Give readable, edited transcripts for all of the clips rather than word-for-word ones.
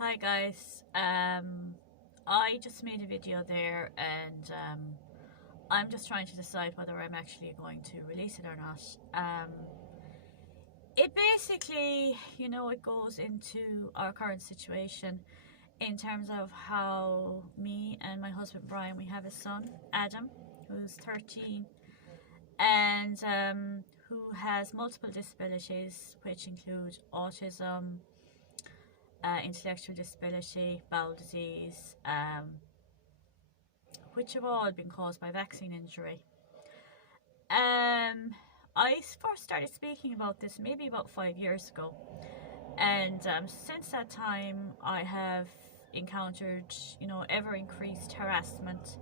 Hi guys, I just made a video there and I'm just trying to decide whether I'm actually going to release it or not. It basically, it goes into our current situation in terms of how me and my husband Brian, we have a son, Adam, who's 13 and who has multiple disabilities, which include autism, intellectual disability, bowel disease, which have all been caused by vaccine injury. I first started speaking about this maybe about 5 years ago, and since that time I have encountered, ever increased harassment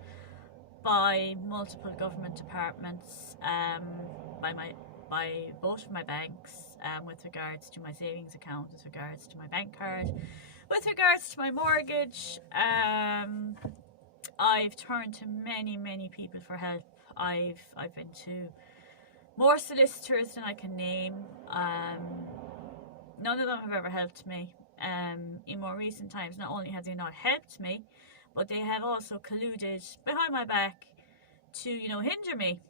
by multiple government departments, by both of my banks, with regards to my savings account, with regards to my bank card, with regards to my mortgage. I've turned to many people for help. I've been to more solicitors than I can name. None of them have ever helped me. In more recent times, not only have they not helped me, but they have also colluded behind my back to, hinder me.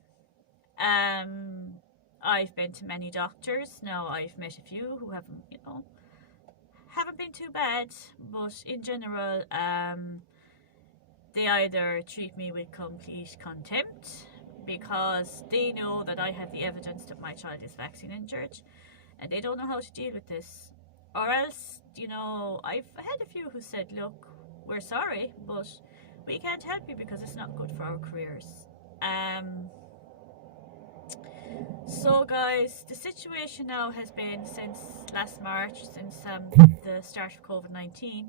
I've been to many doctors. Now I've met a few who haven't been too bad, but in general, they either treat me with complete contempt because they know that I have the evidence that my child is vaccine injured and they don't know how to deal with this. Or else, I've had a few who said, look, we're sorry, but we can't help you because it's not good for our careers. So guys, the situation now has been since last March, since the start of COVID-19,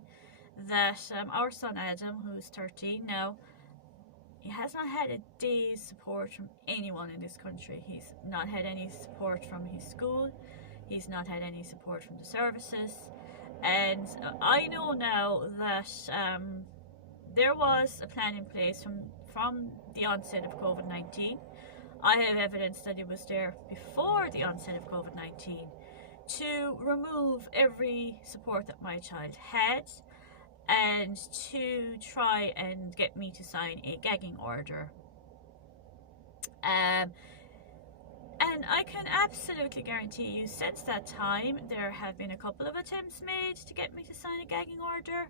that our son Adam, who's 13 now, he has not had a day's support from anyone in this country. He's not had any support from his school, he's not had any support from the services, and I know now that there was a plan in place from the onset of COVID-19. I have evidence that it was there before the onset of COVID-19 to remove every support that my child had and to try and get me to sign a gagging order. And I can absolutely guarantee you, since that time, there have been a couple of attempts made to get me to sign a gagging order.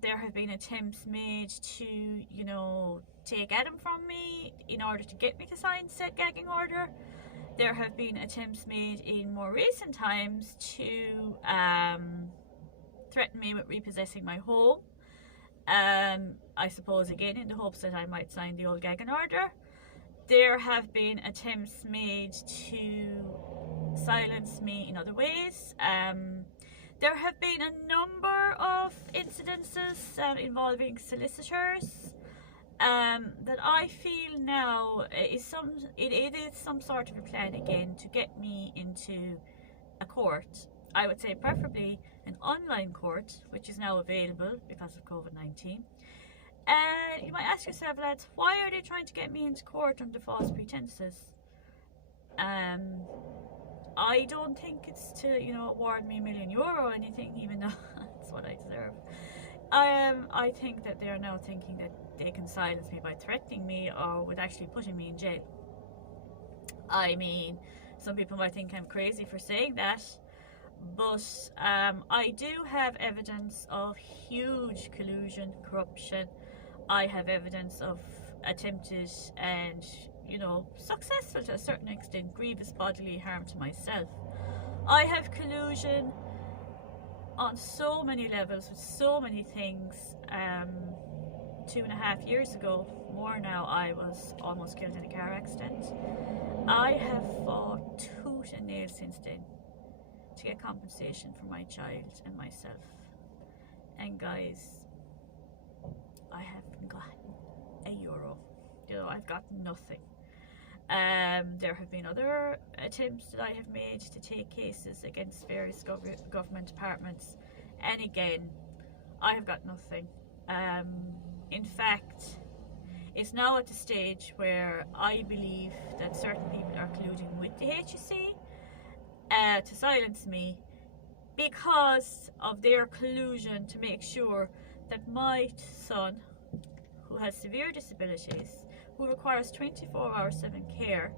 There have been attempts made to, take Adam from me in order to get me to sign said gagging order. There have been attempts made in more recent times to threaten me with repossessing my home. I suppose again in the hopes that I might sign the old gagging order. There have been attempts made to silence me in other ways. There have been a number of incidences involving solicitors that I feel now it is some sort of a plan again to get me into a court. I would say preferably an online court, which is now available because of COVID-19. And you might ask yourself, lads, why are they trying to get me into court under false pretenses? I don't think it's to, award me €1 million or anything, even though that's what I deserve. I think that they are now thinking that they can silence me by threatening me or with actually putting me in jail. I mean, some people might think I'm crazy for saying that, but I do have evidence of huge collusion, corruption. I have evidence of attempted and, successful to a certain extent, grievous bodily harm to myself. I have collusion on so many levels with so many things. 2.5 years ago, more now, I was almost killed in a car accident. I have fought tooth and nail since then to get compensation for my child and myself. And guys, I haven't gotten €1. I've got nothing. There have been other attempts that I have made to take cases against various government departments, and again, I have got nothing. In fact, it's now at the stage where I believe that certain people are colluding with the HSE to silence me because of their collusion to make sure that my son, who has severe disabilities, who requires 24/7 care,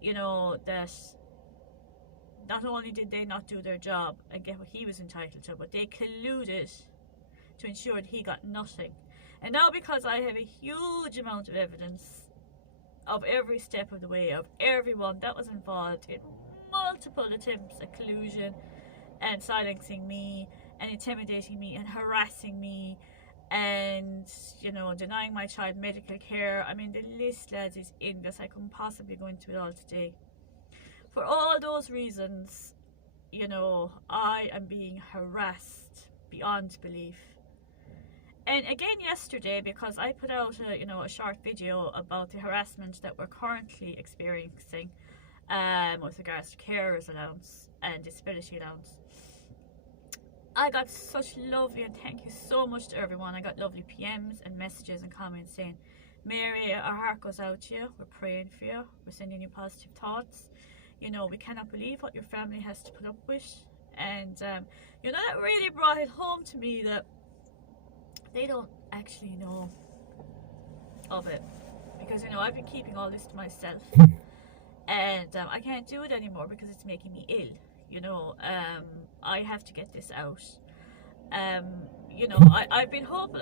you know, that not only did they not do their job and get what he was entitled to, but they colluded to ensure that he got nothing. And now, because I have a huge amount of evidence of every step of the way of everyone that was involved in multiple attempts at collusion and silencing me and intimidating me and harassing me and, you know, denying my child medical care. I mean, the list, lads, is endless. I couldn't possibly go into it all today. For all those reasons, you know, I am being harassed beyond belief. And again yesterday, because I put out a short video about the harassment that we're currently experiencing with regards to carers allowance and disability allowance, I got such lovely, and thank you so much to everyone. I got lovely PMs and messages and comments saying, Mary, our heart goes out to you, we're praying for you, we're sending you positive thoughts, you know, we cannot believe what your family has to put up with. And you know, that really brought it home to me that they don't actually know of it, because, you know, I've been keeping all this to myself and I can't do it anymore because it's making me ill, you know. I have to get this out. You know, I've been hoping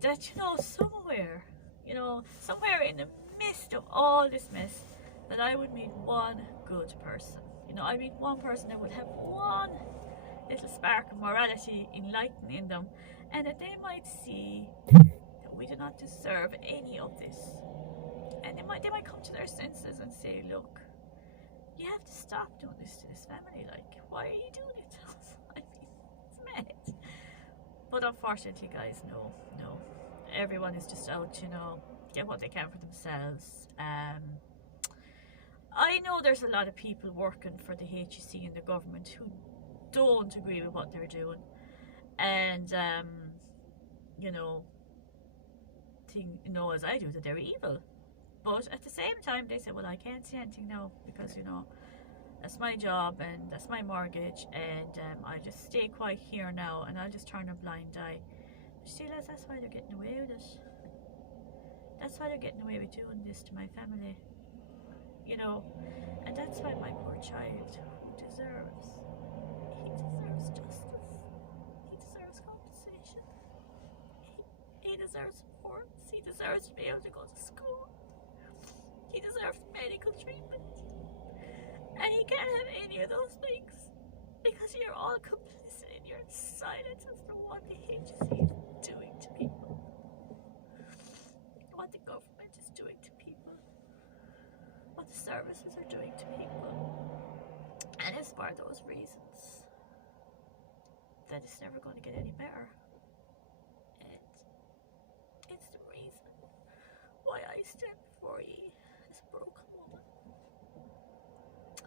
that, you know, somewhere in the midst of all this mess, that I would meet one good person. You know, I meet one person that would have one little spark of morality enlightened in them, and that they might see that we do not deserve any of this, and they might come to their senses and say, look, you have to stop doing this to this family. Like, why are you doing it to us? I mean, it's mad. But unfortunately, guys, no, everyone is just out, you know, get what they can for themselves. I know there's a lot of people working for the HEC and the government who don't agree with what they're doing, and you know, as I do, that they're evil. But at the same time, they say, well, I can't say anything now because, you know, that's my job and that's my mortgage, and I just stay quiet here now and I'll just turn a blind eye. But see, lads, that's why they're getting away with it. That's why they're getting away with doing this to my family, you know. And that's why my poor child, who deserves justice, he deserves compensation, he deserves support, he deserves to be able to go to school, he deserves medical treatment, and he can't have any of those things because you're all complicit in your silence as to what the HEC is doing to people, what the government is doing to people, what the services are doing to people. And it's for those reasons that it's never going to get any better. And it's the reason why I stand before you as a broken woman.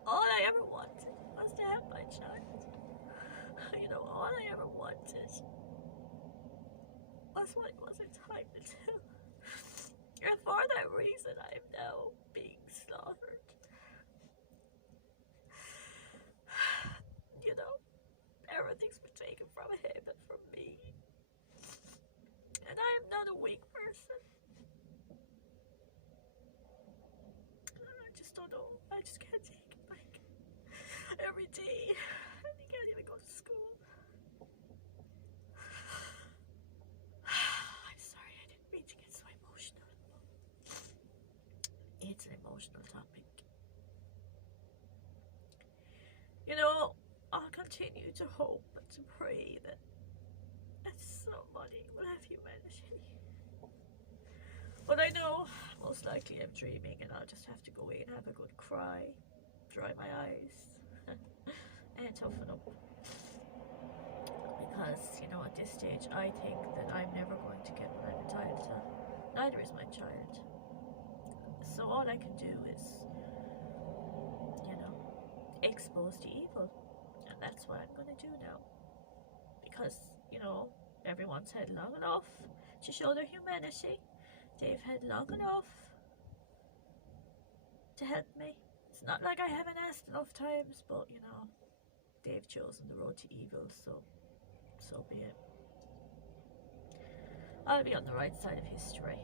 All I ever wanted was to have my child. You know, all I ever wanted was what I was entitled to. And for that reason, I am now being slaughtered. You know, everything's been taken from him and from me. And I am not a weak person. I just don't know. I just can't take it back. Every day, and he can't even go to school. I'm sorry, I didn't mean to get so emotional. It's an emotional topic. You know, I'll continue to hope and to pray that somebody will have humanity. But I know most likely I'm dreaming, and I'll just have to go in and have a good cry, dry my eyes, and toughen up. Because, you know, at this stage, I think that I'm never going to get what I'm entitled to. Neither is my child. So all I can do is, you know, expose the evil. And that's what I'm going to do now. Because, you know, everyone's had long enough to show their humanity. They've had long enough to help me. It's It's not like I haven't asked enough times, but you know, they've chosen the road to evil, so be it. I'll be on the right side of history.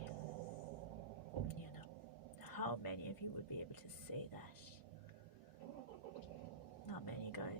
You know, how many of you would be able to say that? Not many, guys.